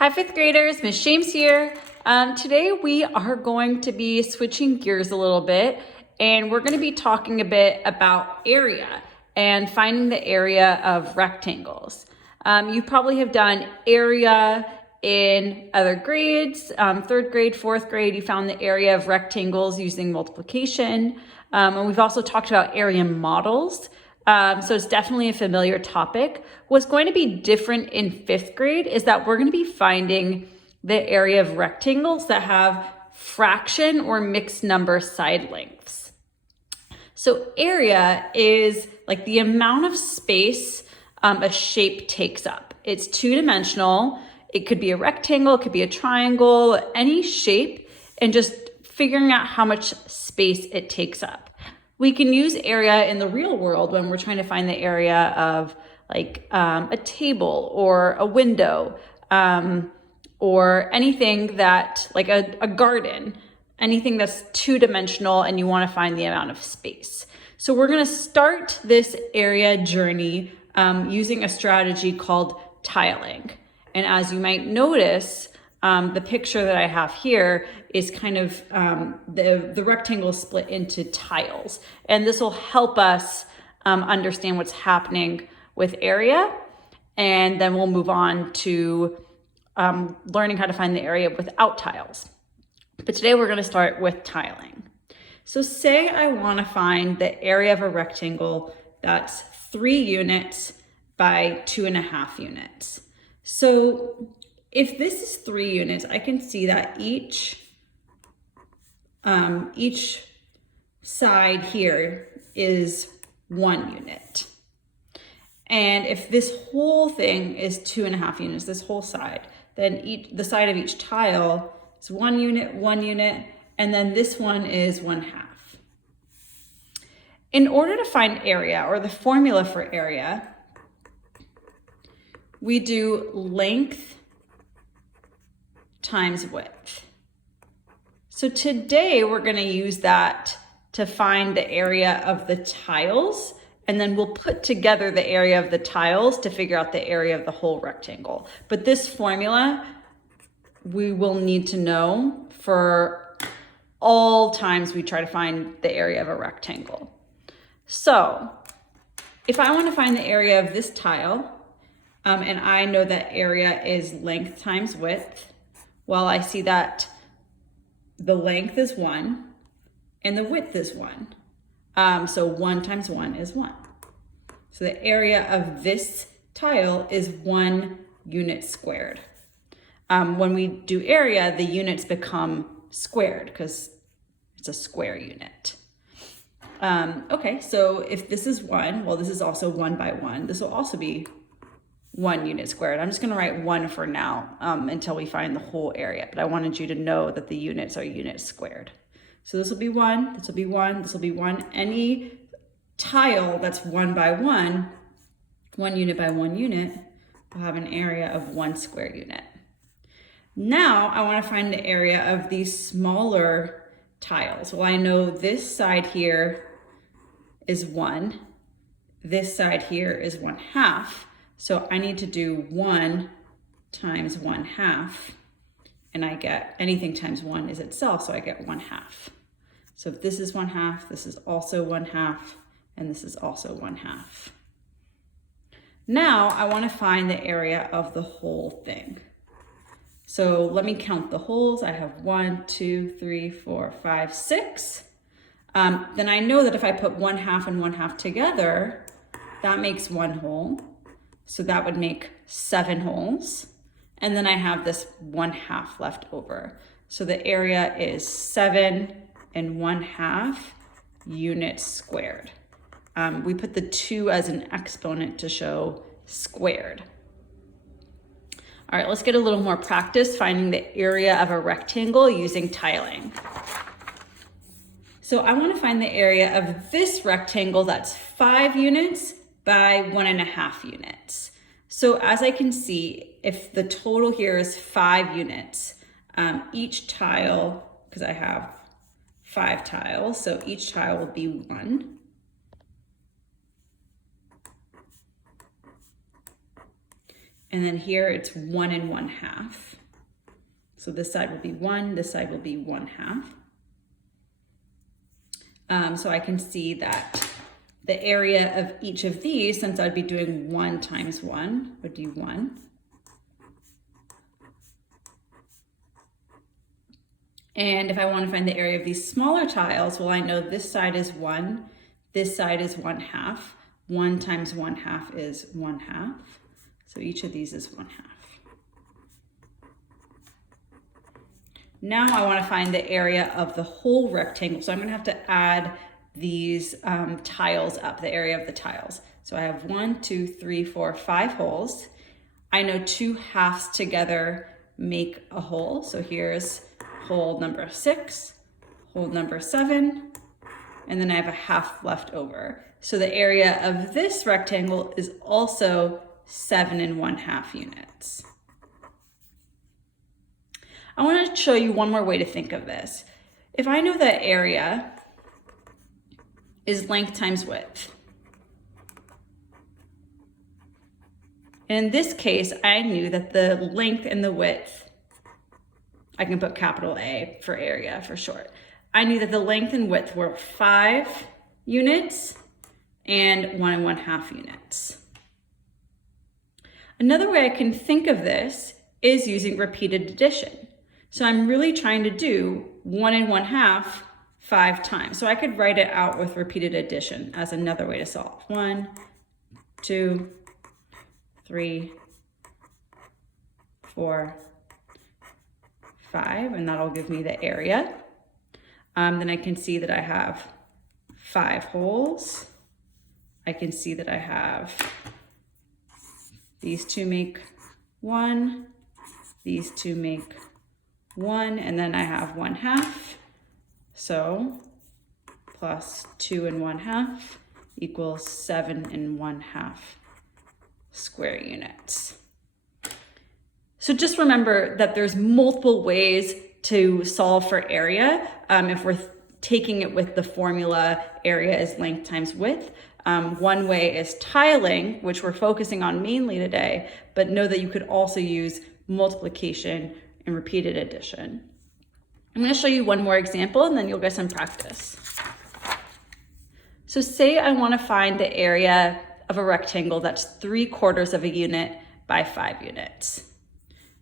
Hi, fifth graders, Miss James here. Today we are going to be switching gears a little bit, and we're going to be talking a bit about area and finding the area of rectangles. You probably have done area in other grades, third grade, fourth grade. You found the area of rectangles using multiplication. And we've also talked about area models. So it's definitely a familiar topic. What's going to be different in fifth grade is that we're going to be finding the area of rectangles that have fraction or mixed number side lengths. So area is like the amount of space a shape takes up. It's two-dimensional. It could be a rectangle, it could be a triangle, any shape, and just figuring out how much space it takes up. We can use area in the real world when we're trying to find the area of like a table or a window or anything that like a garden, anything that's two-dimensional and you want to find the amount of space. So we're going to start this area journey using a strategy called tiling. And as you might notice, the picture that I have here is kind of the rectangle split into tiles. And this will help us understand what's happening with area. And then we'll move on to learning how to find the area without tiles. But today we're going to start with tiling. So say I want to find the area of a rectangle that's 3 units by 2.5 units. So if this is 3 units, I can see that each side here is 1 unit. And if this whole thing is 2.5 units, this whole side, then the side of each tile is 1 unit, and then this one is 1/2. In order to find area, or the formula for area, we do length times width. So today we're going to use that to find the area of the tiles, and then we'll put together the area of the tiles to figure out the area of the whole rectangle. But this formula we will need to know for all times we try to find the area of a rectangle. So if I want to find the area of this tile, and I know that area is length times width, well, I see that the length is 1 and the width is 1. So 1 times 1 is 1. So the area of this tile is 1 unit squared. When we do area, the units become squared because it's a square unit. Okay, so if this is 1, well, this is also 1 by 1. This will also be 1 unit squared. I'm just going to write 1 for now until we find the whole area. But I wanted you to know that the units are units squared. So this will be 1, this will be 1, this will be 1. Any tile that's 1 by 1, 1 unit by 1 unit, will have an area of 1 square unit. Now I want to find the area of these smaller tiles. Well, I know this side here is 1. This side here is 1/2. So I need to do 1 times 1/2, and I get anything times 1 is itself, so I get 1/2. So if this is 1/2, this is also 1/2, and this is also 1/2. Now I want to find the area of the whole thing. So let me count the holes. I have 1, 2, 3, 4, 5, 6. Then I know that if I put 1/2 and 1/2 together, that makes 1 hole. So that would make 7 holes. And then I have this 1/2 left over. So the area is 7 and 1/2 units squared. We put the 2 as an exponent to show squared. All right, let's get a little more practice finding the area of a rectangle using tiling. So I want to find the area of this rectangle that's 5 units by 1.5 units. So as I can see, if the total here is 5 units, each tile, because I have 5 tiles, so each tile will be 1. And then here it's 1 1/2. So this side will be 1, this side will be 1/2. So I can see that the area of each of these, since I'd be doing 1 times 1, would be 1. And if I want to find the area of these smaller tiles, well, I know this side is 1, this side is 1/2. 1 times 1/2 is 1/2. So each of these is 1/2. Now I want to find the area of the whole rectangle. So I'm going to have to add these tiles up, the area of the tiles. So I have 1, 2, 3, 4, 5 holes. I know 2 halves together make a hole. So here's hole number 6, hole number 7, and then I have a half left over. So the area of this rectangle is also 7 1/2 units. I want to show you one more way to think of this. If I know that area is length times width, and in this case, I knew that the length and the width, I can put capital A for area for short. I knew that the length and width were 5 units and 1 1/2 units. Another way I can think of this is using repeated addition. So I'm really trying to do 1 1/2 5 times. So I could write it out with repeated addition as another way to solve. 1, 2, 3, 4, 5, and that'll give me the area. Then I can see that I have 5 holes. I can see that I have these 2 make 1, these 2 make 1, and then I have 1/2. So plus 2 1/2 equals 7 1/2 square units. So just remember that there's multiple ways to solve for area. If we're taking it with the formula area is length times width. One way is tiling, which we're focusing on mainly today, but know that you could also use multiplication and repeated addition. I'm going to show you one more example and then you'll get some practice. So say I want to find the area of a rectangle that's 3/4 of a unit by 5 units.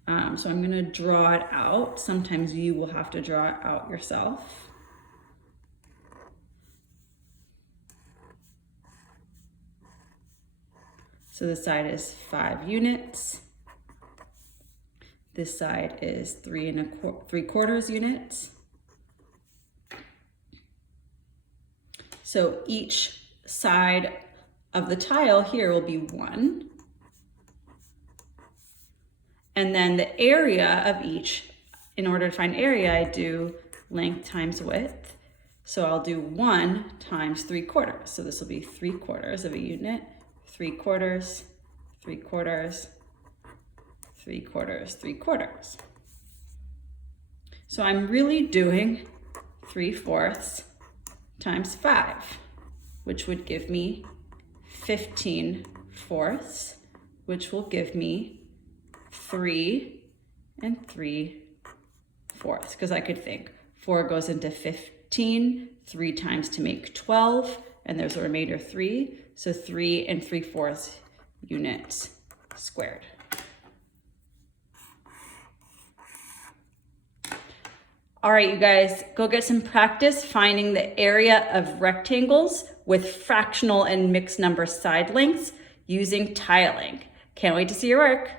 So I'm going to draw it out. Sometimes you will have to draw it out yourself. So this side is 5 units. This side is 3 3/4 units. So each side of the tile here will be 1. And then the area of each, in order to find area, I do length times width. So I'll do 1 times 3/4. So this will be 3/4 of a unit, 3/4, 3/4, 3/4, 3/4. So I'm really doing 3/4 times 5, which would give me 15/4, which will give me 3 3/4, because I could think 4 goes into 15, 3 times to make 12, and there's a remainder 3, so 3 3/4 units squared. All right, you guys, go get some practice finding the area of rectangles with fractional and mixed number side lengths using tiling. Can't wait to see your work.